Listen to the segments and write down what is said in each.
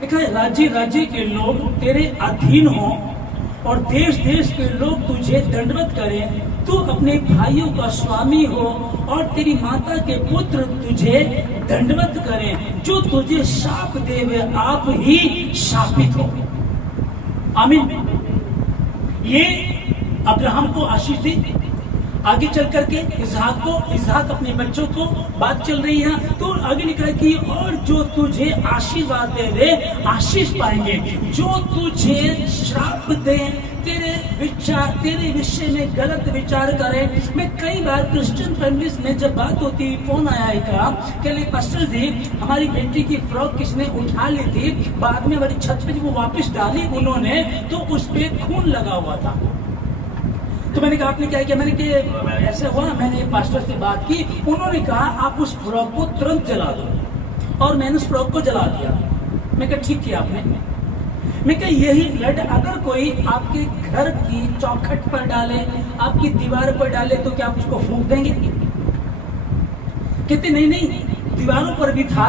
देखा, राज्य राज्य के लोग तेरे अधीन हों और देश देश के लोग तुझे दंडवत करें, तू अपने भाइयों का स्वामी हो और तेरी माता के पुत्र तुझे दंडवत करें, जो तुझे शाप दे वे आप ही शापित हो। आमीन। ये अब्राहम को आशीष दी। आगे चल करके इसहाक अपने बच्चों को बात चल रही है तो आगे लिखा है कि और जो तुझे आशीर्वाद दे वे आशीष पाएंगे, जो तुझे श्राप दे, तेरे विषय में गलत विचार करे। मैं कई बार क्रिश्चियन फैमिलीज में जब बात होती, फोन आया है पास्टर जी हमारी बेटी की फ्रॉक किसने उठा ली थी, बाद में हमारी छत पे जब वो वापस डाली उन्होंने तो उस पे खून लगा हुआ था। तो मैंने कहा आपने क्या किया? मैंने कहा ऐसे हुआ, मैंने पास्टर से बात की, उन्होंने कहा आप उस फ्रॉक को तुरंत जला दो, और मैंने उस फ्रॉक को जला दिया। मैं कहा ठीक किया आपने। मैं कहा यही ब्लड अगर कोई आपके घर की चौखट पर डाले, आपकी दीवार पर डाले तो क्या आप उसको फूंक देंगे? कहते नहीं नहीं, दीवारों पर भी था,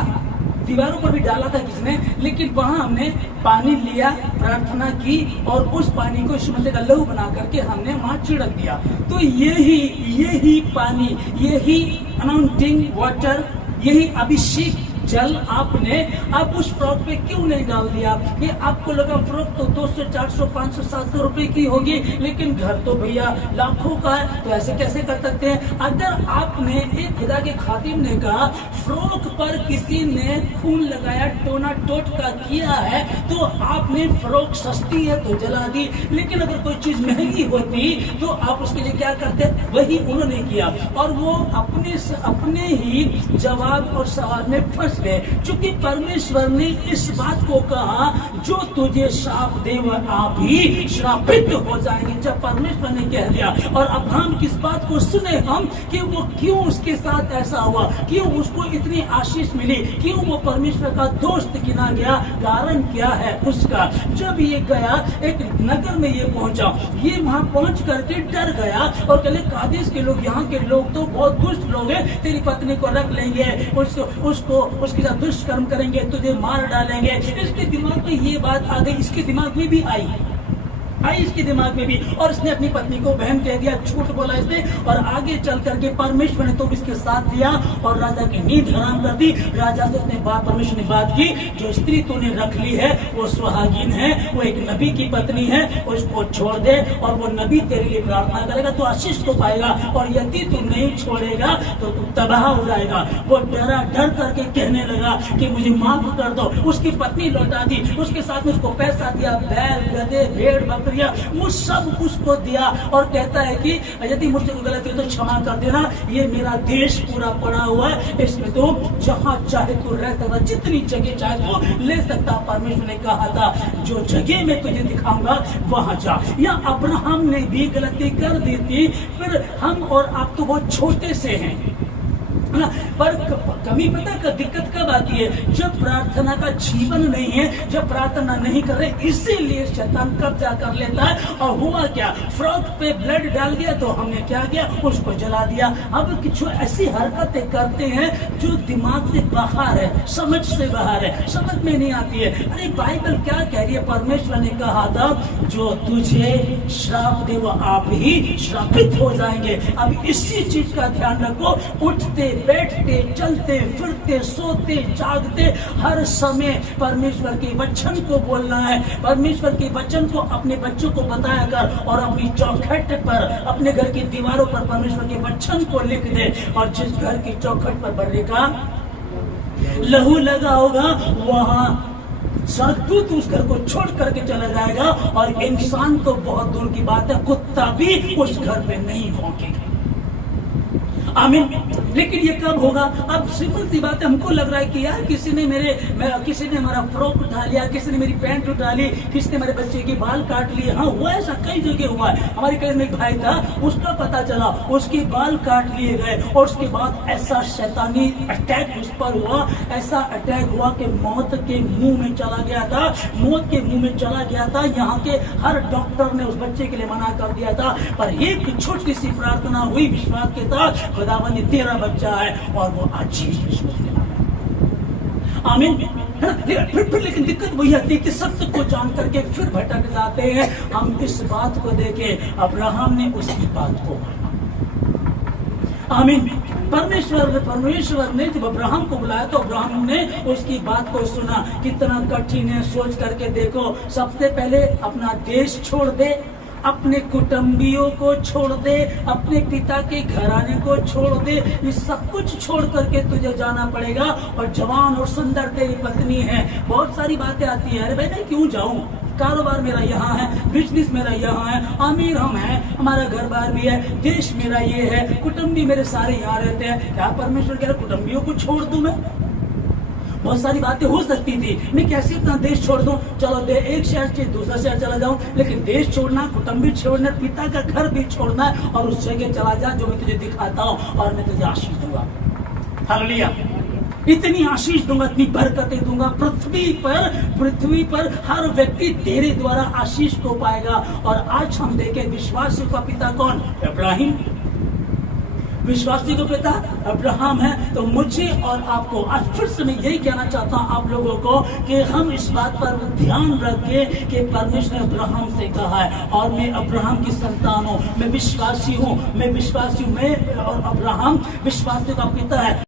दीवारों पर भी डाला था किसने, लेकिन वहां हमने पानी लिया, प्रार्थना की और उस पानी को यीशु मसीह का लहू बना करके हमने वहां छिड़क दिया। तो यही पानी, यही अनाउंटिंग वाटर, यही अभिषेक जल आपने आप उस फ्रॉक पे क्यों नहीं डाल दिया? ये आपको लगा फ्रॉक तो 200, 400, 500, 700 रुपए की होगी, लेकिन घर तो भैया लाखों का है, तो ऐसे कैसे कर सकते हैं? अगर आपने एक खुदा के खातिम ने कहा फ्रॉक पर किसी ने खून लगाया, टोना टोटका किया है, तो आपने फ्रॉक सस्ती है तो जला दी, लेकिन अगर कोई चीज महंगी होती तो आप उसके लिए क्या करते? वही उन्होंने किया, और वो अपने ही जवाब और सवाल में फंस गए। क्योंकि परमेश्वर ने इस बात को कहा जो तुझे श्राप दे वह आप ही श्रापित हो जाएंगे। जब परमेश्वर ने कह दिया, और अब्राहम किस बात को सुने हम कि वो क्यों उसके साथ ऐसा हुआ, क्यों उसको इतनी आशीष मिली, क्यों वो परमेश्वर का दोस्त गिना गया? कारण क्या है उसका? जब ये गया एक नगर में ये पहुंचा, ये वहां पहुंच करके डर गया और कहले कादेश के लोग, यहाँ के लोग तो बहुत दुष्ट लोग हैं, तेरी पत्नी को रख लेंगे, उसको उसके साथ दुष्कर्म करेंगे, तुझे मार डालेंगे। इसके दिमाग में ये बात आ गई, इसके दिमाग में भी आई इसके दिमाग में भी, और इसने अपनी पत्नी को बहन कह दिया, झूठ बोला इसने, और आगे चल करके परमेश्वर ने तो इसके साथ दिया और राजा की नींद हराम कर दी। राजा से उसने परमेश्वर ने बात की, जो स्त्री तूने रख ली है वो सुहागिन है, वो एक नबी की पत्नी है, उसको छोड़ दे, और वो नबी तेरे लिए प्रार्थना करेगा तो आशीष को पाएगा, और यदि तू नहीं छोड़ेगा तो तू तबाह हो जाएगा। वो डर करके कहने लगा कि मुझे माफ कर दो। उसकी पत्नी लौटा दी, उसके साथ में उसको पैसा दिया, बैल, गधे, भेड़, बकरियां, वो सब उसको दिया, और कहता है कि यदि मुझसे कोई गलती हो तो क्षमा कर देना, ये मेरा देश पूरा पड़ा हुआ है, इसमें तो जहां चाहे तो रह सकता, जितनी जगह चाहे तो ले सकता। परमेश्वर ने कहा था जो जगह मैं तुझे दिखाऊंगा वहां जा। या अब्राहम ने भी गलती कर दी थी, फिर हम और आप तो बहुत छोटे से हैं ना, पर कमी पता का दिक्कत कब आती है? जब प्रार्थना का जीवन नहीं है, जब प्रार्थना नहीं कर रहे, इसीलिए शैतान कब्जा कर लेता है। और हुआ क्या? फ्रॉक पे ब्लड डाल दिया तो हमने क्या किया? उसको जला दिया। अब कुछ ऐसी हरकतें करते हैं जो दिमाग से बाहर है, समझ से बाहर है, समझ में नहीं आती है। अरे बाइबल क्या कह रही है? परमेश्वर ने कहा था जो तुझे श्राप दे वो आप ही श्रापित हो जाएंगे। अब इसी चीज का ध्यान रखो, उठते बैठते, चलते फिरते, सोते जागते, हर समय परमेश्वर के वचन को बोलना है। परमेश्वर के वचन को अपने बच्चों को बताया कर, और अपनी चौखट पर, अपने घर की दीवारों पर परमेश्वर के वचन को लिख दे। और जिस घर की चौखट पर बर्रे का लहू लगा होगा वहां स्वर्गदूत उस घर को छोड़ करके चला जाएगा, और इंसान तो बहुत दूर की बात है, कुत्ता भी उस घर पे नहीं भौंकेगा। आमीन। लेकिन ये कब होगा? अब सिंपल सी बात है, हमको लग रहा है कि यार किसी ने हमारा फ्रॉक उठा लिया, किसी ने मेरी पैंट उठा ली, किसी ने मेरे बच्चे की बाल काट लिए। हाँ हुआ, ऐसा कई जगह हुआ है। हमारे कॉलेज में एक भाई था, उसका पता चला उसके बाल काट लिए गए, और उसके बाद ऐसा शैतानी अटैक उस पर हुआ, ऐसा अटैक हुआ कि मौत के मुंह में चला गया था, मौत के मुंह में चला गया था। यहाँ के हर डॉक्टर ने उस बच्चे के लिए मना कर दिया था, पर एक छोटी सी प्रार्थना हुई विश्वास के साथ, खुदावंद तेरा बच्चा है, और वो आज आमीन, है ना? फिर लेकिन दिक्कत वही आती है कि सत्य को जान करके फिर भटक जाते हैं। हम इस बात को देखें, अब्राहम ने उसकी बात को माना। आमीन। परमेश्वर ने जब अब्राहम को बुलाया तो अब्राहम ने उसकी बात को सुना। कितना कठिन है, सोच करके देखो। सबसे पहले अपना देश छोड़ दे, अपने कुटुंबियों को छोड़ दे, अपने पिता के घराने को छोड़ दे, ये सब कुछ छोड़ करके तुझे जाना पड़ेगा। और जवान और सुंदर तेरी पत्नी है। बहुत सारी बातें आती है, अरे भाई मैं क्यों जाऊं, कारोबार मेरा यहाँ है, बिजनेस मेरा यहाँ है, अमीर हम हैं, हमारा घर बार भी है, देश मेरा ये है, कुटुंबी मेरे सारे यहाँ रहते हैं। क्या परमेश्वर कह रहा कुटुंबियों को छोड़ दूं मैं? बहुत सारी बातें हो सकती थी, मैं कैसे इतना देश छोड़ दूं? चलो एक शहर से दूसरा शहर चला जाऊं, लेकिन देश छोड़ना, कुटुंबी छोड़ना, पिता का घर भी छोड़ना है, और उस जगह चला जा जो मैं तुझे दिखाता हूं और मैं तुझे आशीष दूंगा। हालेलुया। इतनी आशीष दूंगा, इतनी बरकतें दूंगा, पृथ्वी पर हर व्यक्ति तेरे द्वारा आशीष को पाएगा। और आज हम देखें विश्वासियों का पिता कौन? इब्राहिम। विश्वासी को पिता अब्राहम है। तो मुझे और आपको आज फिर से मैं यही कहना चाहता हूं आप लोगों को कि हम इस बात पर ध्यान रखें कि परमेश्वर ने अब्राहम से कहा है, और मैं अब्राहम की संतान हूं, मैं विश्वासी हूं, मैं और अब्राहम विश्वासी का पिता है।